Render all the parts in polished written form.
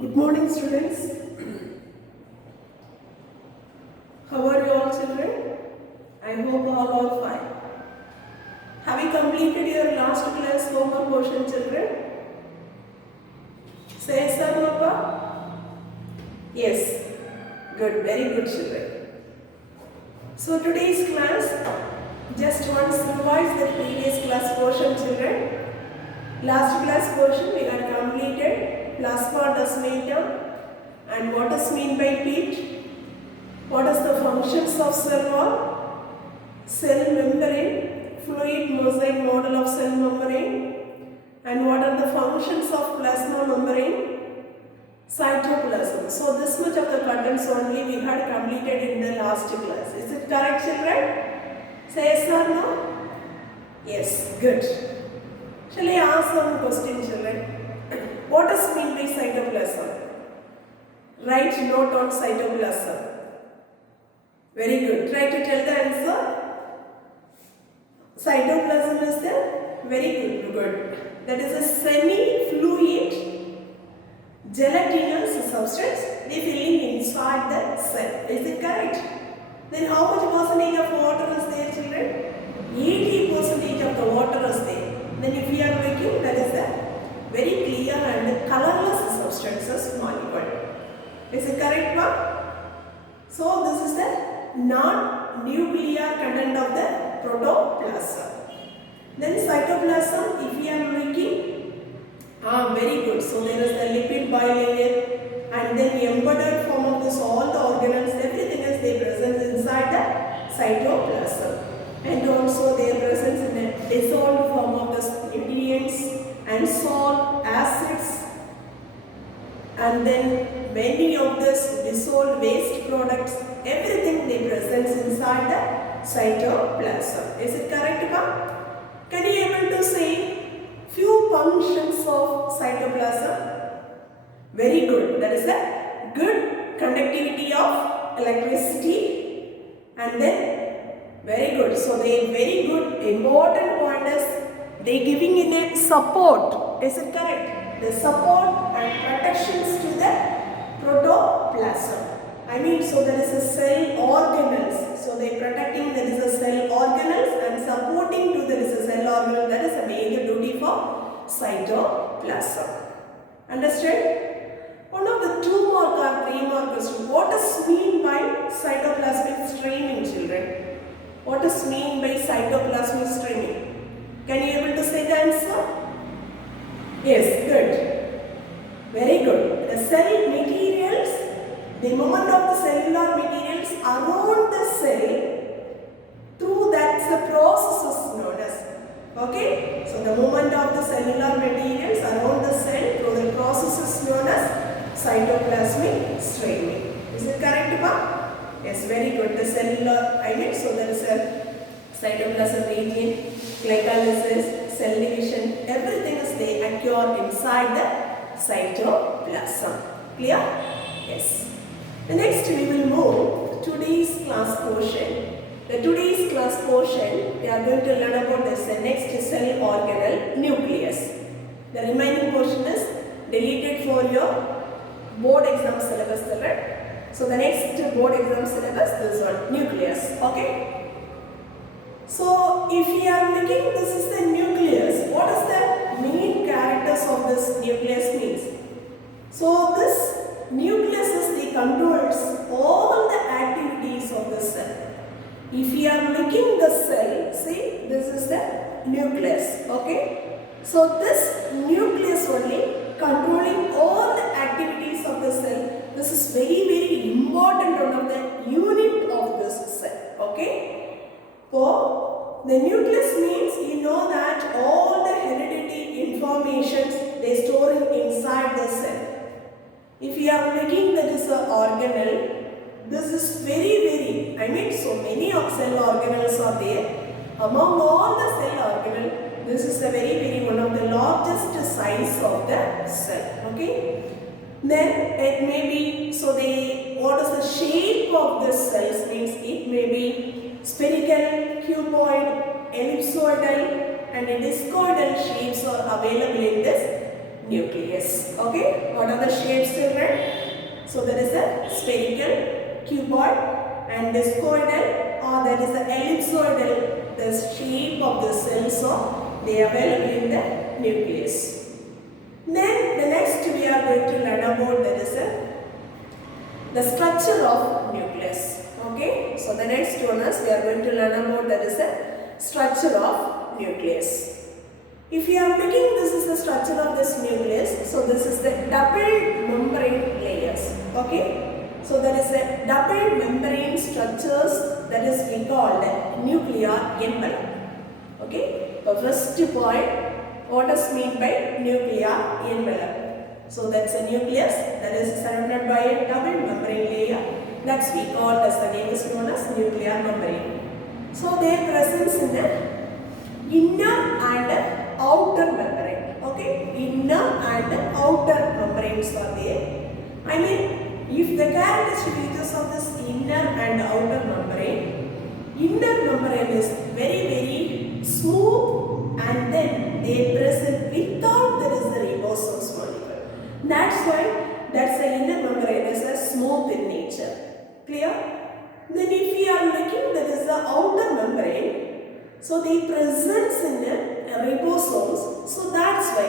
Good morning, students. How are you all, children? I hope all are fine. Have you completed your last class homework portion, children? Say yes or no, Papa? Yes. Good. Very good, children. So today's class, just once revise the previous class portion, children. Last class portion we had completed plasma decimator and what is mean by pit, what is the functions of cell wall, cell membrane, fluid mosaic model of cell membrane, and what are the functions of plasma membrane, cytoplasm. So this much of the contents only we had completed in the last class. Is it correct, children? Say yes or no? Yes, good. Shall I ask some questions, children? What does mean by cytoplasm? Write note on cytoplasm. Very good. Try to tell the answer. Cytoplasm is the very good. That is a semi-fluid gelatinous substance they filling inside the cell. Is it correct? Then how much percentage of water is there, children? 80% of the water is there. Then if we are making, that is a very clear and colorless substances molecule. Is it correct one? So this is the non-nuclear content of the protoplasm. Then cytoplasm, if we are making, very good. So there is the lipid bilayer and then embedded form of this, all the organelles, everything is they present inside the cytoplasm. And also their presence in a dissolved form of the nutrients and salt, acids, and then many of this dissolved waste products, everything they present inside the cytoplasm. Is it correct, ma'am? Can you able to say few functions of cytoplasm? Very good. That is a good conductivity of electricity, and then very good. So they very good important point is they giving in a support. Is it correct? The support and protections to the protoplasm. I mean, so there is a cell organelles. So they protecting there is a cell organelles and supporting to there is a cell organelle. That is a major duty for cytoplasm. Understand? One of the 2 mark or 3 mark question. What is mean by cytoplasmic streaming, children? What is mean by cytoplasmic streaming? Can you able to say the answer? Yes, good. Very good. The cell materials, the movement of the cellular materials around the cell through that's the process is known as. Okay? So the movement of the cellular materials around the cell through the process is known as cytoplasmic streaming. Is it correct, ma'am? Yes, very good. The cellular, so there is a cytoplasm region, glycolysis, cell division, everything is they occur inside the cytoplasm. Clear? Yes. The next we will move to today's class portion. The today's class portion, we are going to learn about this next cell organelle, nucleus. The remaining portion is deleted for your board exam syllabus, right? So the next board exam syllabus, this one, nucleus. Okay. So if we are looking, this is the nucleus. What is the main characters of this nucleus means? So this nucleus is the controls all the activities of the cell. If we are looking the cell, see this is the nucleus. Okay. So this nucleus only controlling all the activities of the cell. This is very important one of the unit of this cell. Okay. So the nucleus means you know that all the hereditary informations they store inside the cell. If you are looking that is an organelle, this is very so many of cell organelles are there. Among all the cell organelle, this is a very one of the largest size of the cell. Okay. Then it may be, so what is the shape of this cells means it may be spherical, cuboid, ellipsoidal and discoidal shapes are available in this nucleus. Okay, what are the shapes, children? So there is a spherical, cuboid and discoidal, or there is a ellipsoidal. The shape of the cells are they available in the nucleus. Then the next we are going to learn about that is the structure of nucleus. Okay, so the next one is we are going to learn about that is a structure of nucleus. If you are making this is the structure of this nucleus, so this is the double membrane layers. Okay, so there is a double membrane structures that is we called nuclear envelope. Okay, the first point, what does mean by nuclear envelope? So that's a nucleus that is surrounded by a double membrane layer. That's we call as the name is known as nuclear membrane. So their presence in the inner and outer membrane. Okay, inner and outer membranes are there. I mean, if the characteristic features of this inner and outer membrane is very smooth, and then they present without there is a ribosomes molecule. That's why that's the inner membrane is a smooth in nature. Clear? Then if we are looking that is the outer membrane, so they presence in the ribosomes, so that's why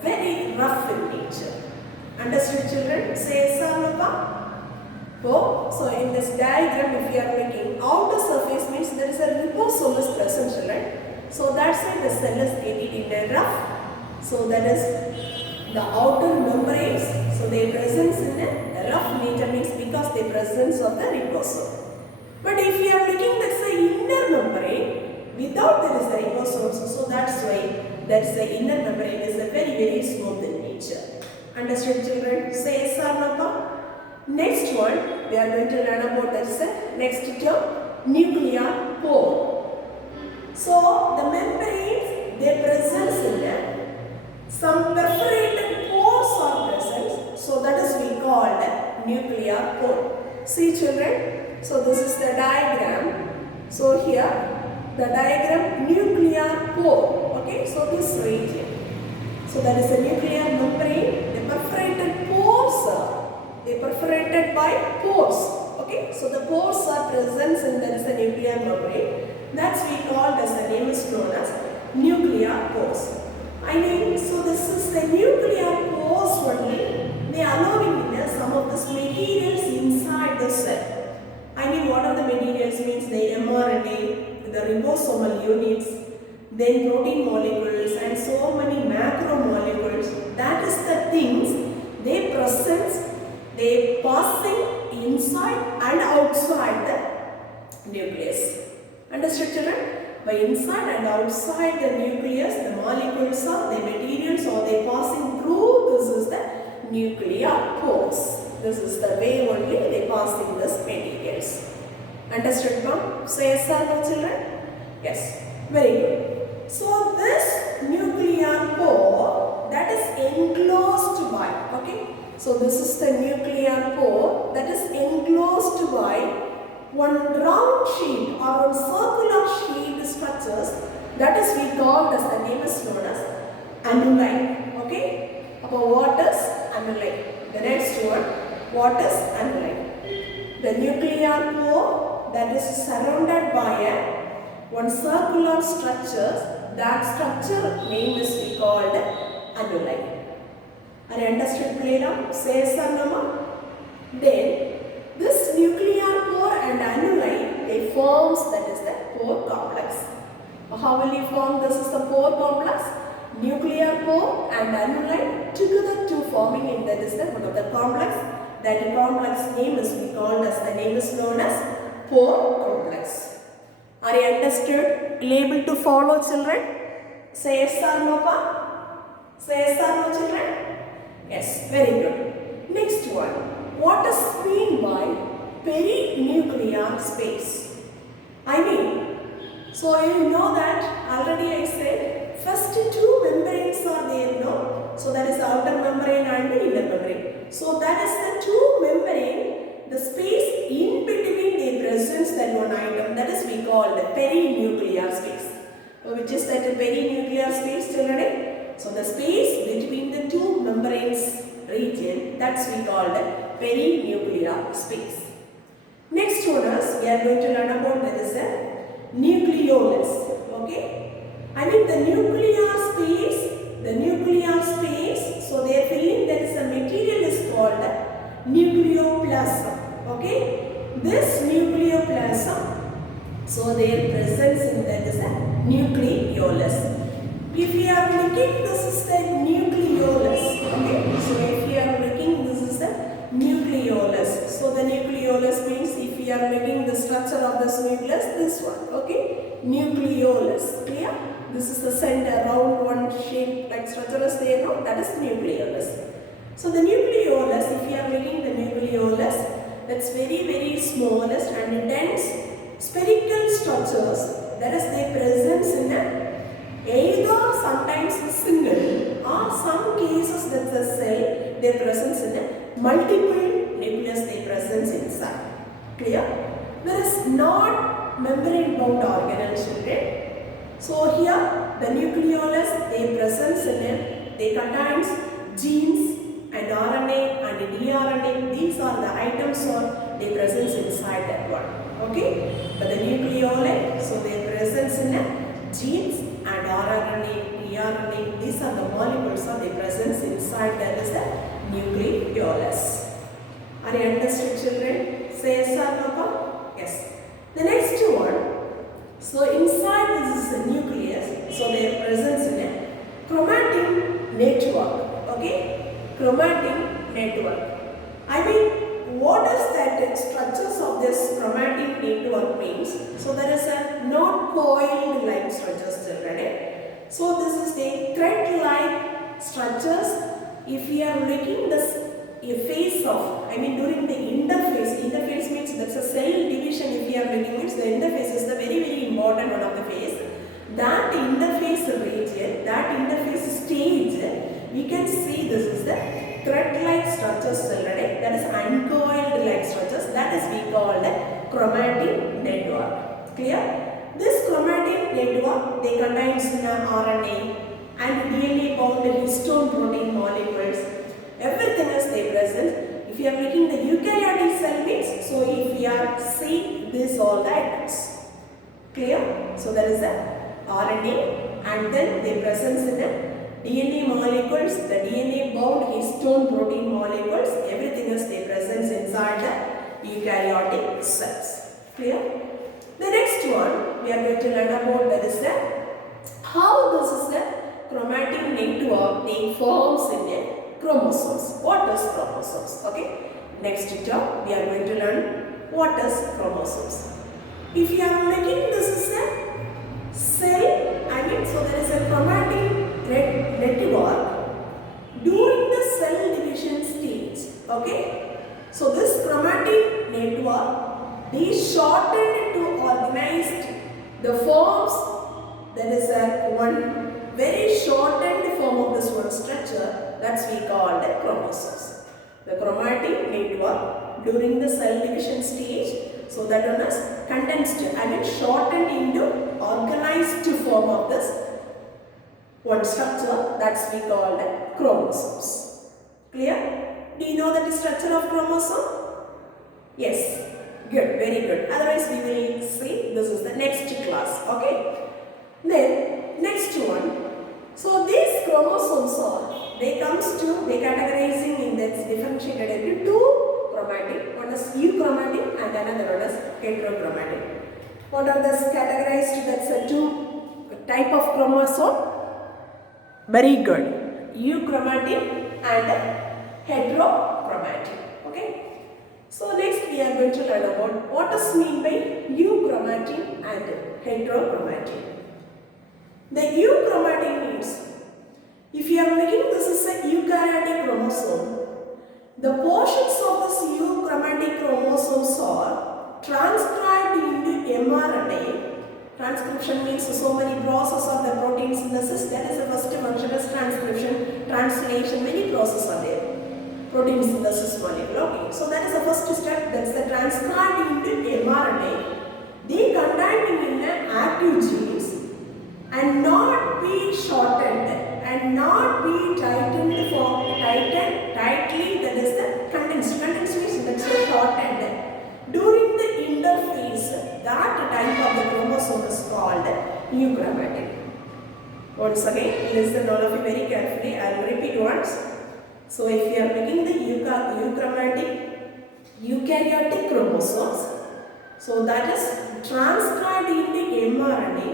very rough in nature. Understood, children? Say Sarnapa. So in this diagram, if you are making outer surface means there is a ribosome is present, children. So that's why the cell is getting in the rough. So that is the outer membranes. So they presence in a rough nature means because they presence of the ribosome. But if you are looking that's the inner membrane, without there is the ribosomes, so that's why that's the inner membrane is a very smooth in nature. Understood, children? Say Sarnapa. Next one we are going to learn about that is the next term, nuclear pore. So the membranes they presence in them. Some perforated pores are present. So that is we called nuclear pore. See, children. So this is the diagram. So here the diagram nuclear pore. Okay, so this region. So that is a nuclear membrane. The perforated pores they perforated by pores. Okay, so the pores are present in there is a nuclear membrane. That's we called as the name is known as nuclear pores. I mean, so this is the nuclear pores only. They are allowing in some of the materials inside the cell. I mean, what are the materials means the mRNA, the ribosomal units, then protein molecules and so many macromolecules. That is the things they present, they passing inside and outside the nucleus. Understood, children? By inside and outside the nucleus, the molecules are the materials or they passing through. This is the nuclear pores. This is the way only they passing this materials. Understood, ma'am? Say yes or no, children? Yes. Very good. So this nuclear pore that is enclosed by, okay? So this is the nuclear pore that is enclosed by one round sheet or one circular sheet structures that is we call as the name is known as annuli. Okay? About what is annuli? The next one, what is annuli? The nuclear pore that is surrounded by one circular structure. That structure name is we called annuli. Are you understood, Plena? Say Sarnama. Then this nuclear pore and annuli they forms that is the pore complex. How will you form this is the pore complex? Nuclear pore and annuli together two forming in that is the one of the complex. That complex name is we called as the name is known as pore complex. Are you understood? Able to follow, children? Say yes or no, pa? Say yes or no, children? Yes, very good. Next one. What is mean by perinuclear space? I mean, so you know that already I said first two membranes are there, no? So that is the outer membrane and the inner membrane. So that is the two membrane, the space in between the presence that one item that is we call the perinuclear space. So which is that perinuclear space, children? So the space between between the two membranes region, that's we call the perinuclear space. Next one is we are going to learn about that is a nucleolus. Okay, I mean the nuclear space. So they are filling that is a material is called nucleoplasm. Okay, this nucleoplasm, so their presence in that is a nucleolus. If you are looking, this is the nucleolus. Okay, so if you are looking, this is the nucleolus. So the nucleolus means if you are looking the structure of this nucleus, this one. Okay, nucleolus. Clear? This is the center, round one shape like structure is there now. That is nucleolus. So the nucleolus, if you are looking the nucleolus, that's very smallest and dense spherical structures. That is their presence in a either sometimes single or some cases that's a cell, their presence in a multiple nucleus, their presence inside. Clear? There is not membrane bound organelle, children. So here the nucleolus, their presence in it, they contains genes and RNA and DNA. These are the items or their presence inside that one. Okay? But the nucleoli, so their presence in it, genes and RNA, DNA, these are the molecules of the presence inside that is the nucleolus. Are you understood, children? Say yes or no? Yes. The next one, so inside this is the nucleus, so their presence in a chromatin network. Okay? Chromatin network. I mean, what is that structures of this chromatin network means? So there is a not coiled like structures, children. So this is the thread-like structures. If you are looking this phase of, I mean during the interphase means that's a cell division. If you are looking, means the interphase is the very important one of the phase. That interphase region, that interphase stage, we can see this is the thread-like structures, children. That is uncoiled like structures. That is we call the chromatin network. Clear? This chromatin network, they contains RNA and DNA bound histone protein molecules. Everything is there present. If you are looking the eukaryotic cell means, so if we are seeing this all the items. Clear? So there is a RNA and then the presence in the DNA molecules, the DNA bound histone protein molecules, everything is there presence inside the eukaryotic cells. Clear? The next one we are going to learn about that is the how this is the chromatin network they forms in the chromosomes. What is chromosomes? Okay. Next term we are going to learn what is chromosomes. If you are looking, this is a cell. I mean, so there is a chromatin network during the cell division stage. Okay. So this chromatin network, they shortened to organized the forms. There is a one very shortened form of this one structure. That's we call the chromosomes. The chromatin network during the cell division stage, so that one is condensed, I mean shortened into organized form of this one structure. That's we call the chromosomes. Clear? Do you know the structure of chromosome? Yes. Good. Very good. Otherwise we will see this is the next class. Okay. Then next one. So these chromosomes are, they categorizing in that differentiated into two chromatin. One is euchromatin and another one is heterochromatin. What are those categorized? That's a two type of chromosome. Very good. Euchromatin and heterochromatin. Okay. So next we are going to learn about what is mean by euchromatin and heterochromatin. The euchromatin means, if you are looking, this is a eukaryotic chromosome. The portions of this euchromatic chromosomes are transcribed into mRNA. Transcription means so many processes of the protein synthesis. That is the first function is transcription, translation, many processes are there. Protein synthesis molecule. Okay. So that is the first step. That's the transcribed into mRNA. They contain in active genes and not be shortened. and not be tightened tightly, that is the condensed. Condensed means that's a shortened. During the interphase, that type of the chromosome is called euchromatin. Once again, listen all of you very carefully. I will repeat once. So if you are making the eukaryotic chromosomes, so that is transcribed in the mRNA,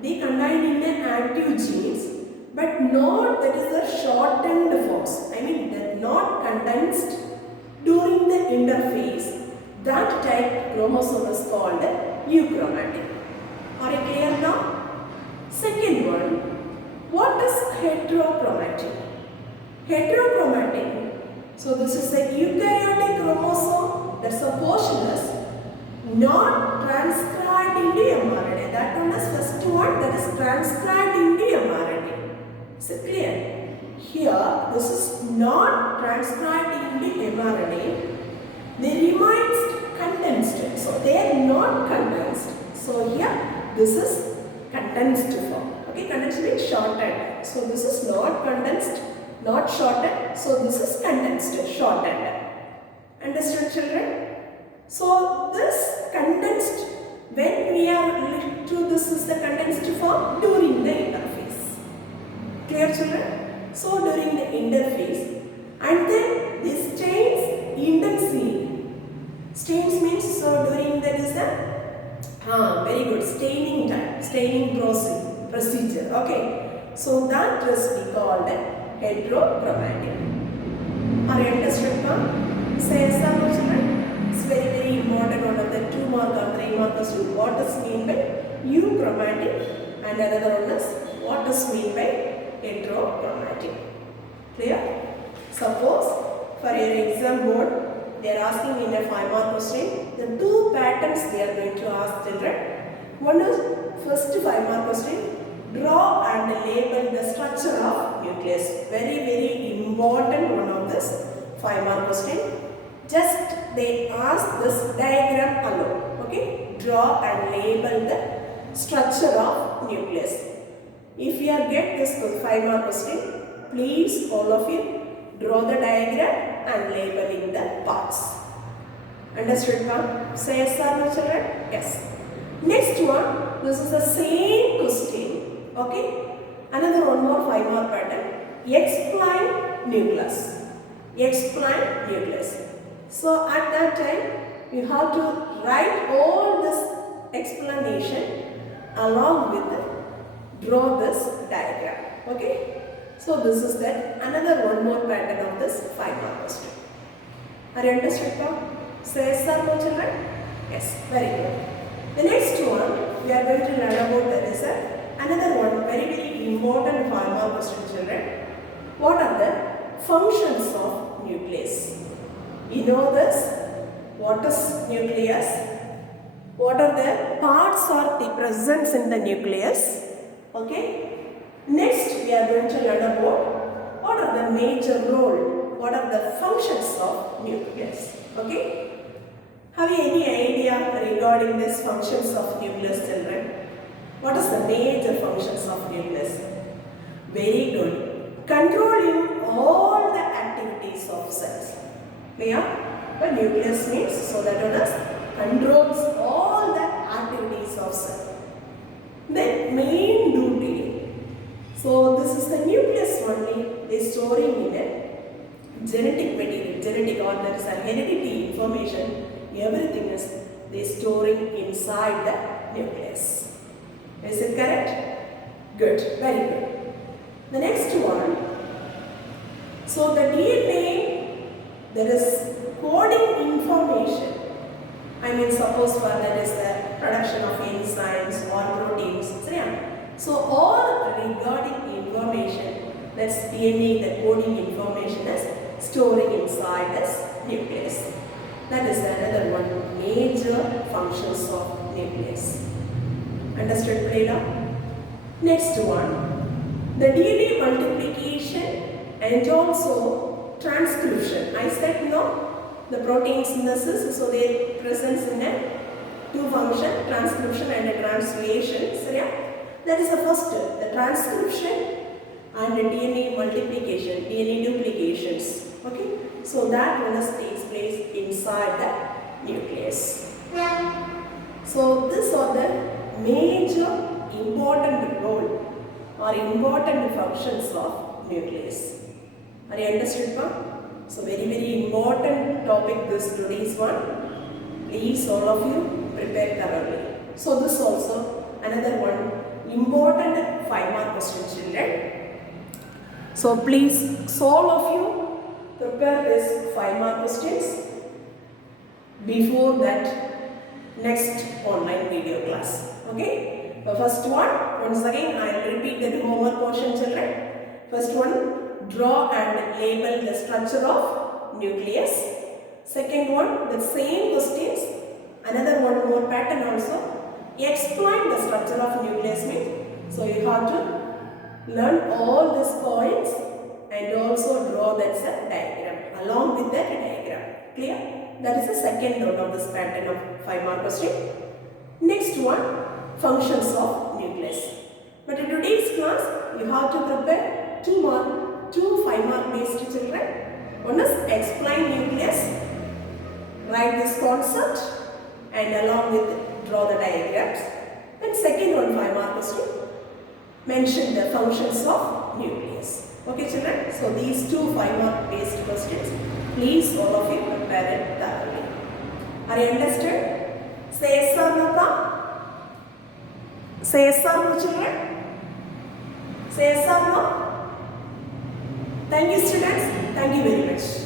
they contain in the active genes, but not that is the shortened forms. I mean, they are not condensed during the interphase. That type chromosome is called euchromatin. Are you clear now? Second one, what is heterochromatin? Heterochromatin, so this is a eukaryotic chromosome, that's a portion is not transcribed in the mRNA. That one is first one, that is transcribed in the mRNA. Is it clear? Here, this is not transcribed in the mRNA. They remains condensed. So they are not condensed. So here, this is condensed form. Okay, condensed means shortened. So this is not condensed, not shortened. So this is condensed, shortened. Understood, children? So this condensed, when we are to this is the condensed form during the interphase. Clear, children? So during the interphase, and then this change intensely. Stains means so during that is the very good staining time, staining procedure. Okay, so that is we called heterochromatin. Are you understood now? Say some children. It's very important. One of the 2 mark or 3 mark question. What is mean by euchromatin, and another one is what is mean by heterochromatin. Clear? Suppose for your exam board, they are asking in a 5 mark question, the 2 patterns they are going to ask children. One is first 5 mark question, draw and label the structure of nucleus. Very important one of this 5 mark question. Just they ask this diagram alone. Okay, draw and label the structure of nucleus. If you get this 5 mark question, please all of you draw the diagram and labeling the parts. Understood now? Say yes or no, children? Yes. Next one, this is the same question. Okay. Another one more 5 mark pattern. Explain nucleus. Explain nucleus. So at that time, you have to write all this explanation along with draw this diagram. Okay. So this is that another one more pattern of this 5 mark question. Are you understood now? Say yes or no, children? Yes, very good. The next one we are going to learn about there is another one very important 5 mark question, children. What are the functions of nucleus? You know this? What is nucleus? What are the parts or the presence in the nucleus? Okay. Next, we are going to learn about what are the major role, what are the functions of nucleus. Okay? Have you any idea regarding these functions of nucleus, children? What is the major functions of nucleus? Very good. Controlling all the activities of cells. Clear? But nucleus means so that one controls all the activities of cell. Then main duty. So this is the nucleus only. They storing in a genetic material, genetic or that is a heredity information. Everything is they storing inside the nucleus. Is it correct? Good, very good. The next one. So the DNA, there is coding information. I mean, suppose for that is the production of enzymes or proteins. So all regarding information, that's DNA, the coding information is storing inside this nucleus. That is another one major functions of nucleus. Understood, Prela? Next one, the DNA multiplication and also transcription. I said no, the protein synthesis, so their presence in a 2 function, transcription and a translation. So yeah, that is the first, the transcription and DNA multiplication, DNA duplications. Okay, so that process takes place inside the nucleus. So these are the major important role or important functions of nucleus. Are you understood, ma'am? So very important topic this today's one. Please all of you prepare thoroughly. So this also another one important 5-mark question, children. So please all of you prepare this 5-mark questions before that next online video class. Okay. The first one, once again I will repeat the homework portion, children. First one, draw and label the structure of nucleus. Second one, the same questions, another one more pattern also. Explain the structure of nucleus means. So you have to learn all these points and also draw that diagram along with that diagram. Clear? That is the second note of this pattern of 5-mark question. Next one, functions of nucleus. But in today's class, you have to prepare two 5-mark based, children. One is explain nucleus, write this concept and along with draw the diagrams. And second one 5-mark question, mention the functions of nucleus. Okay, children. So these two 5-mark based questions, please all of you prepare it thoroughly. Are you understood? Say yes or no, pa? Say yes or no, children? Say yes or no? Thank you, students. Thank you very much.